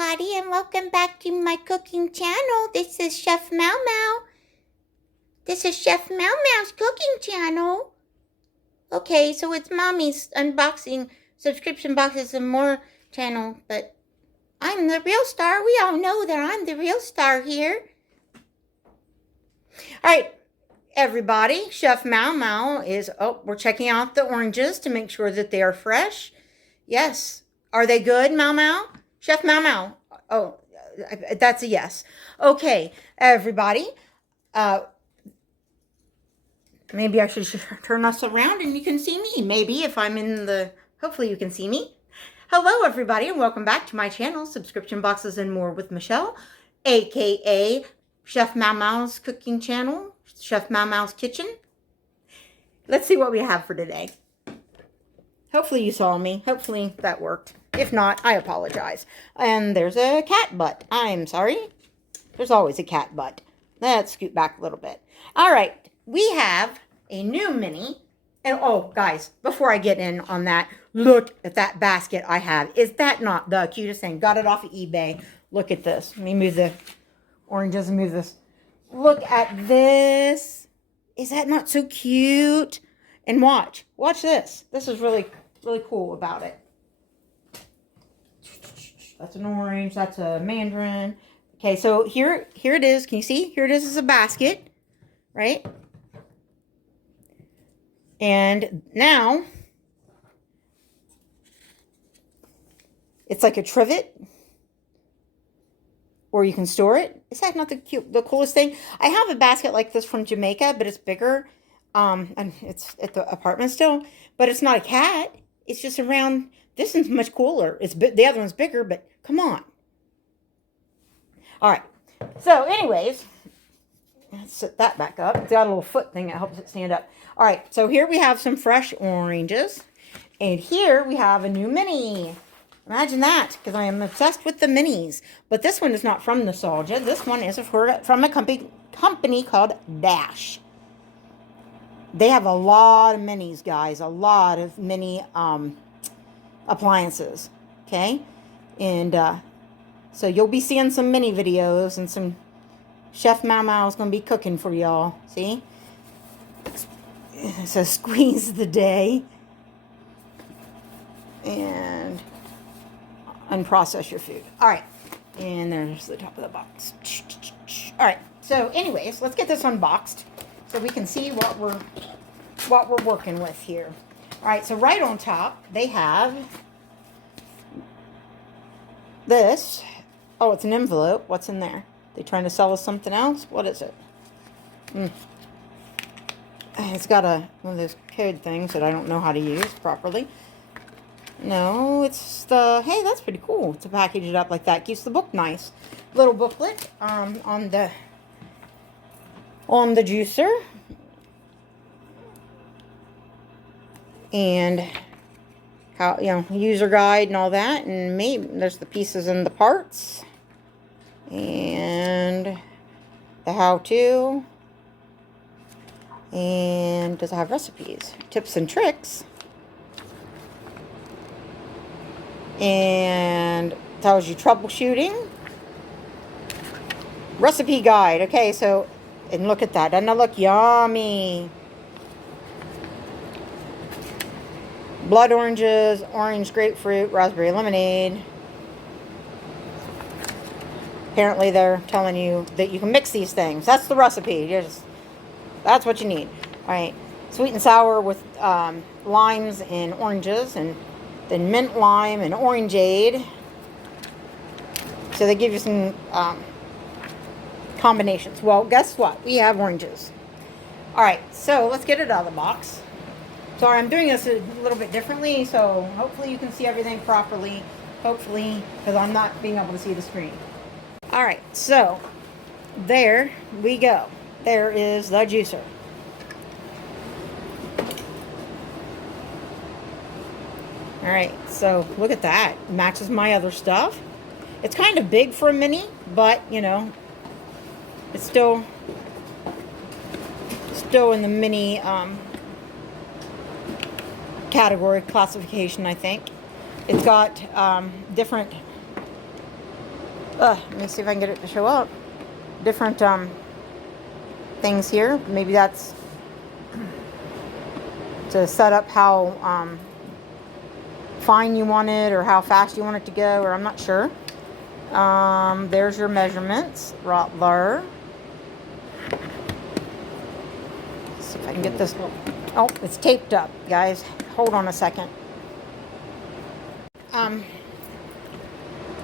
everybody, and welcome back to my cooking channel. This is Chef Meow-Meow. This is Chef Meow-Meow's cooking channel. Okay, so it's Mommy's unboxing subscription boxes and more channel, but I'm the real star. We all know that I'm the real star here. All right, everybody, Chef Meow-Meow is, we're checking out the oranges to make sure that they are fresh. Yes. Are they good, Meow-Meow? Chef Meow-Meow. Oh, that's a yes. Okay, everybody. Maybe I should turn us around and you can see me. Maybe if I'm in the... Hopefully you can see me. Hello, everybody, and welcome back to my channel, Subscription Boxes and More with Michelle, a.k.a. Chef Meow-Meow's cooking channel, Chef Meow-Meow's kitchen. Let's see what we have for today. Hopefully you saw me. Hopefully that worked. If not, I apologize. And there's a cat butt. I'm sorry. There's always a cat butt. Let's scoot back a little bit. All right. We have a new mini. And oh, guys, before I get in on that, look at that basket I have. Is that not the cutest thing? Got it off of eBay. Look at this. Let me move the oranges and move this. Look at this. Is that not so cute? And watch. Watch this. This is really cool about it. That's an orange. That's a mandarin. Okay, so here it is. Can you see? Here it is as a basket, right? And now it's like a trivet, or you can store it. Is that not the coolest thing? I have a basket like this from Jamaica, but it's bigger. And it's at the apartment still, but it's not a cat. It's just around. This one's much cooler. The other one's bigger, but come on. All right. So anyways, let's set that back up. It's got a little foot thing that helps it stand up. All right. So here we have some fresh oranges. And here we have a new mini. Imagine that, because I am obsessed with the minis. But this one is not from nostalgia. This one is from a company called Dash. They have a lot of minis, guys. A lot of mini appliances. Okay? And so you'll be seeing some mini videos and some Chef Meow-Meow is going to be cooking for y'all. See? So squeeze the day. And unprocess your food. All right. And there's the top of the box. All right. So anyways, let's get this unboxed so we can see what we're working with here. All right. So right on top, they have this. Oh, it's an envelope. What's in there? They trying to sell us something else? What is it? It's got one of those code things that I don't know how to use properly. No, it's hey, that's pretty cool to package it up like that. Keeps the book nice. Little booklet on the juicer. And how, user guide and all that. And maybe there's the pieces and the parts. And the how-to. And does it have recipes? Tips and tricks. And tells you troubleshooting. Recipe guide. Okay, so, and look at that. Doesn't that look yummy? Blood oranges, orange grapefruit, raspberry lemonade. Apparently they're telling you that you can mix these things. That's the recipe. That's what you need. All right. Sweet and sour with limes and oranges, and then mint lime and orangeade. So they give you some combinations. Well, guess what? We have oranges. All right, so let's get it out of the box. Sorry, I'm doing this a little bit differently, so hopefully you can see everything properly. Hopefully, because I'm not being able to see the screen. All right, so there we go. There is the juicer. All right, so look at that. It matches my other stuff. It's kind of big for a mini, but, it's still in the mini category classification, I think. It's got different Let me see if I can get it to show up. Different things here. Maybe that's to set up how fine you want it or how fast you want it to go, or I'm not sure. There's your measurements, Rottler. Let's see if I can get this. Oh, it's taped up, guys. Hold on a second.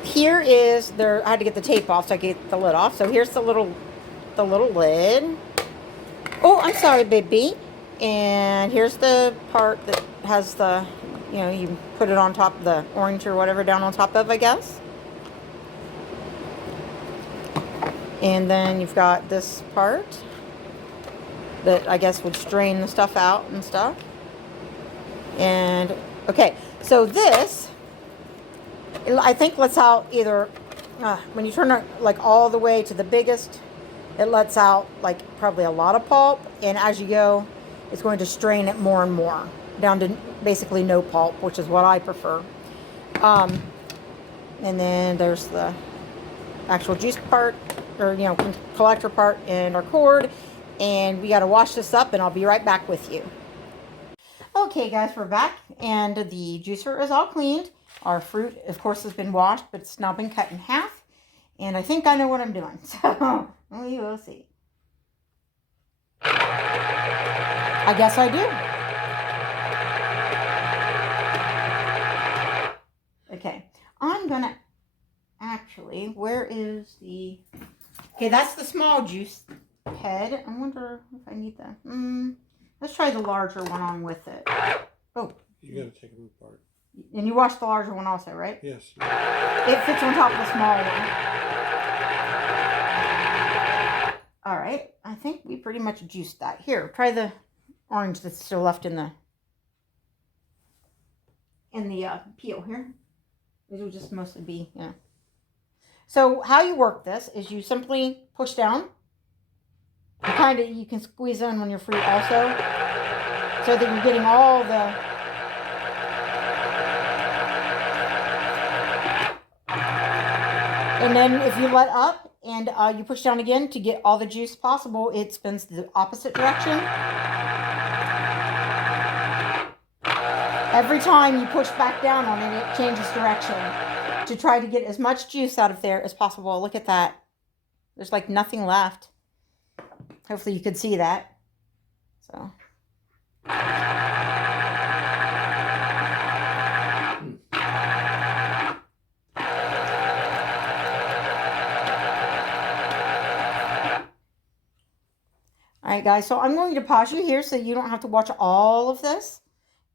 Here is there. I had to get the tape off so I could get the lid off. So here's the little lid. Oh, I'm sorry, baby. And here's the part that has the, you know, you put it on top of the orange or whatever down on top of, I guess. And then you've got this part that I guess would strain the stuff out and stuff. And okay, so this, I think lets out either, when you turn it like all the way to the biggest, it lets out like probably a lot of pulp. And as you go, it's going to strain it more and more down to basically no pulp, which is what I prefer. And then there's the actual juice part, or, you know, collector part, and our cord. And we got to wash this up, and I'll be right back with you. Okay, guys, we're back, and the juicer is all cleaned. Our fruit, of course, has been washed, but it's now been cut in half. And I think I know what I'm doing, so we will see. I guess I do. Okay, I'm gonna actually, where is the, okay, that's the small juice head. I wonder if I need that. Let's try the larger one on with it. Oh. You gotta take them apart. And you washed the larger one also, right? Yes. It fits on top of the small one. All right. I think we pretty much juiced that. Here, try the orange that's still left in the peel here. It will just mostly be, yeah. So how you work this is you simply push down. You can squeeze in on your fruit also, so that you're getting all the and then if you let up and you push down again to get all the juice possible, it spins the opposite direction. Every time you push back down on it, it changes direction to try to get as much juice out of there as possible. Look at that. There's like nothing left. Hopefully you could see that. So. Alright guys, so I'm going to pause you here so you don't have to watch all of this.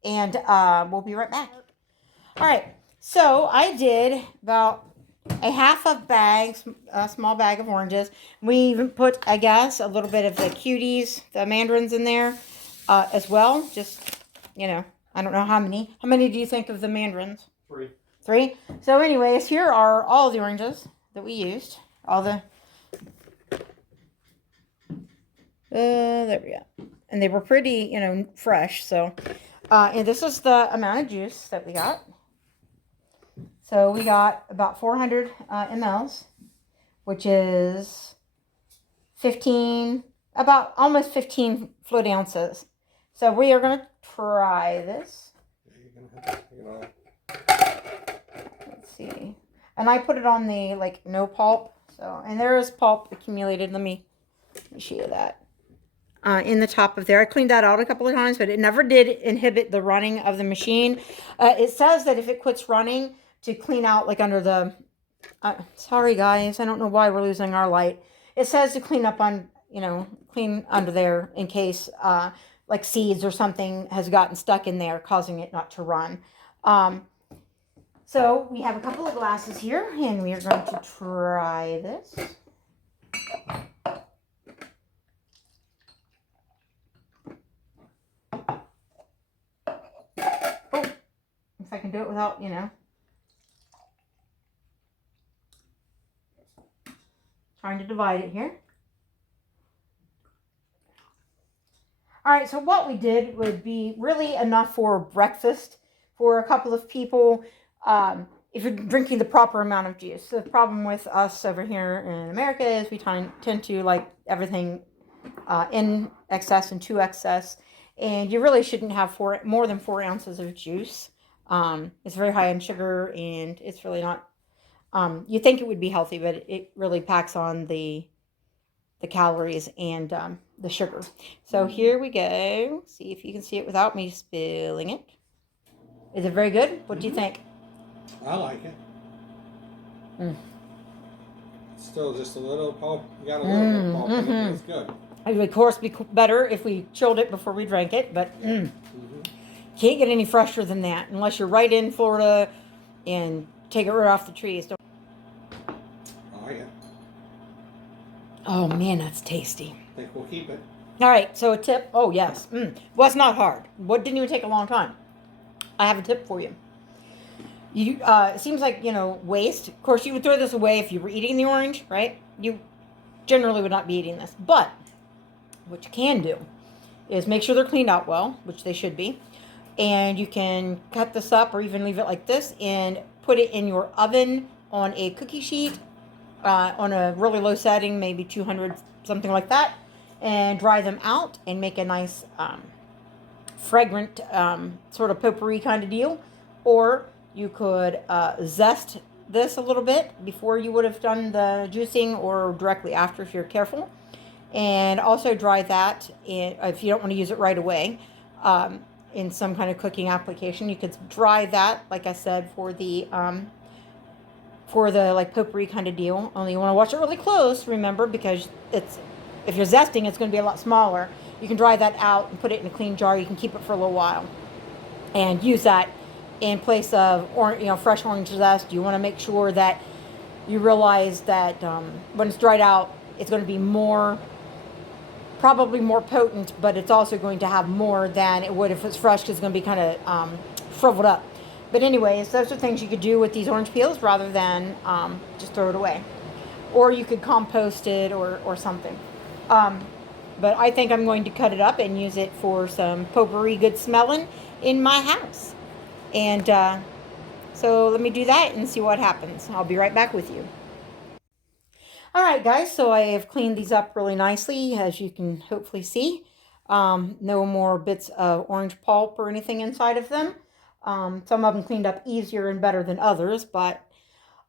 And we'll be right back. Alright, so I did about a half a bag, a small bag of oranges. We even put, I guess, a little bit of the cuties, the mandarins in there as well. Just, you know, I don't know how many. How many do you think of the mandarins? 3. 3? So anyways, here are all the oranges that we used. All the, there we go. And they were pretty, you know, fresh. So, and this is the amount of juice that we got. So we got about 400 mLs, which is 15, about almost 15 fluid ounces. So we are going to try this. Let's see. And I put it on the, like, no pulp. So, and there is pulp accumulated. Let me show you that. In the top of there. I cleaned that out a couple of times, but it never did inhibit the running of the machine. It says that if it quits running, to clean out, like, under the, sorry guys, I don't know why we're losing our light. It says to clean up on, you know, clean under there in case, like, seeds or something has gotten stuck in there, causing it not to run. So we have a couple of glasses here, and we are going to try this. Oh, if I can do it without, you know. Trying to divide it here. All right, so what we did would be really enough for breakfast for a couple of people. if you're drinking the proper amount of juice. The problem with us over here in America is we tend to like everything in excess and to excess, and you really shouldn't have more than 4 ounces of juice. It's very high in sugar, and it's really not. You think it would be healthy, but it really packs on the calories and the sugar. So here we go. See if you can see it without me spilling it. Is it very good? What do you think? I like it. Still just a little pulp. You got a little bit of pulp in it, but it's good. It would, of course, be better if we chilled it before we drank it, but can't get any fresher than that unless you're right in Florida and take it right off the trees. I like it. Oh, man, that's tasty. I think we'll keep it. All right, so a tip. Oh, yes. Well, it's not hard. What didn't even take a long time. I have a tip for you. It seems like, waste. Of course, you would throw this away if you were eating the orange, right? You generally would not be eating this. But what you can do is make sure they're cleaned out well, which they should be. And you can cut this up or even leave it like this and put it in your oven on a cookie sheet on a really low setting, maybe 200, something like that, and dry them out and make a nice fragrant sort of potpourri kind of deal. Or you could zest this a little bit before you would have done the juicing or directly after if you're careful. And also dry that if you don't want to use it right away in some kind of cooking application. You could dry that, like I said, for the like potpourri kind of deal. Only you want to watch it really close, remember, because if you're zesting, it's going to be a lot smaller. You can dry that out and put it in a clean jar. You can keep it for a little while and use that in place of fresh orange zest. You want to make sure that you realize that when it's dried out, it's going to be probably more potent, but it's also going to have more than it would if it's fresh, because it's going to be kind of shriveled up. But anyways, those are things you could do with these orange peels rather than just throw it away. Or you could compost it or something. But I think I'm going to cut it up and use it for some potpourri good smelling in my house. And so let me do that and see what happens. I'll be right back with you. All right, guys, so I have cleaned these up really nicely, as you can hopefully see. No more bits of orange pulp or anything inside of them. Some of them cleaned up easier and better than others, but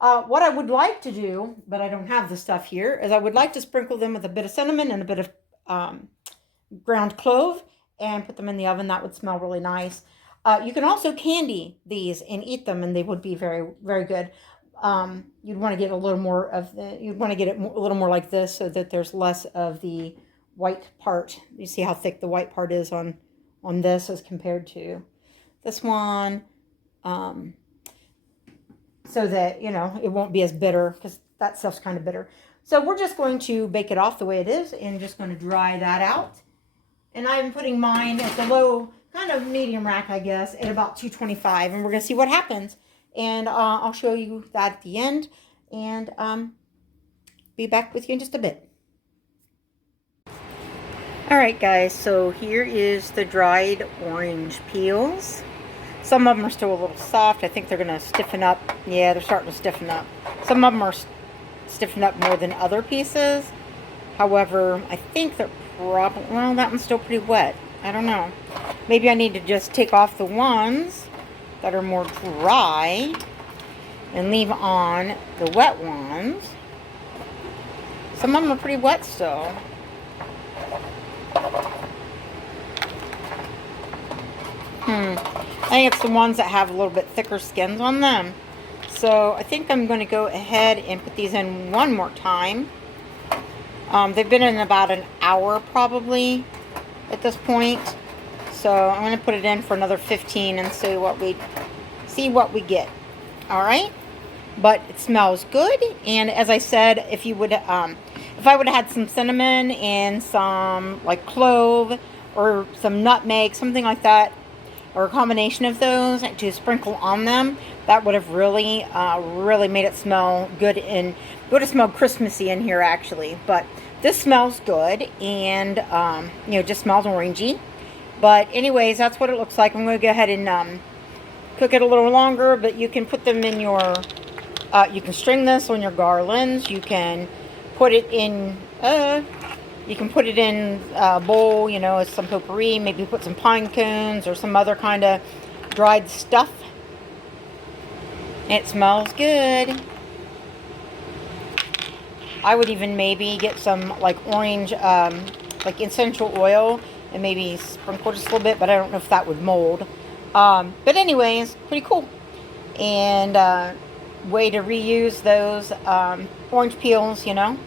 what I would like to do, but I don't have the stuff here, is I would like to sprinkle them with a bit of cinnamon and a bit of ground clove and put them in the oven. That would smell really nice. You can also candy these and eat them, and they would be very, very good. You'd want to get a little more you'd want to get it a little more like this so that there's less of the white part. You see how thick the white part is on this as compared to this one. So that, it won't be as bitter, because that stuff's kind of bitter. So we're just going to bake it off the way it is and just going to dry that out. And I'm putting mine at the low, kind of medium rack, I guess, at about 225. And we're going to see what happens. And I'll show you that at the end. And be back with you in just a bit. All right, guys. So here is the dried orange peels. Some of them are still a little soft. I think they're going to stiffen up. Yeah, they're starting to stiffen up. Some of them are stiffen up more than other pieces. However, I think they're probably, well, that one's still pretty wet. I don't know. Maybe I need to just take off the ones that are more dry and leave on the wet ones. Some of them are pretty wet still. I think it's the ones that have a little bit thicker skins on them. So I think I'm going to go ahead and put these in one more time. They've been in about an hour probably at this point. So I'm going to put it in for another 15 and see what we get. All right. But it smells good. And as I said, if I would have had some cinnamon and some like clove or some nutmeg, something like that, or a combination of those to sprinkle on them, that would have really made it smell good, and it would have smelled Christmassy in here actually. But this smells good, and just smells orangey. But anyways, that's what it looks like. I'm going to go ahead and cook it a little longer, but you can put them in your, you can string this on your garlands. You can put it in, a bowl, you know, as some potpourri. Maybe put some pine cones or some other kind of dried stuff. It smells good. I would even maybe get some like orange, like essential oil and maybe sprinkle just a little bit, but I don't know if that would mold. But anyways, pretty cool. And way to reuse those orange peels, you know,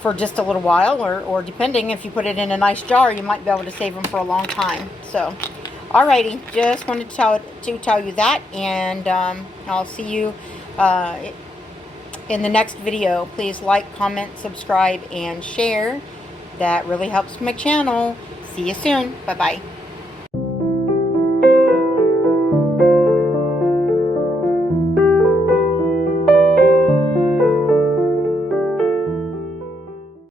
for just a little while, or depending, if you put it in a nice jar, you might be able to save them for a long time. So, alrighty, just wanted to tell you that, and I'll see you in the next video. Please like, comment, subscribe, and share. That really helps my channel. See you soon. Bye-bye.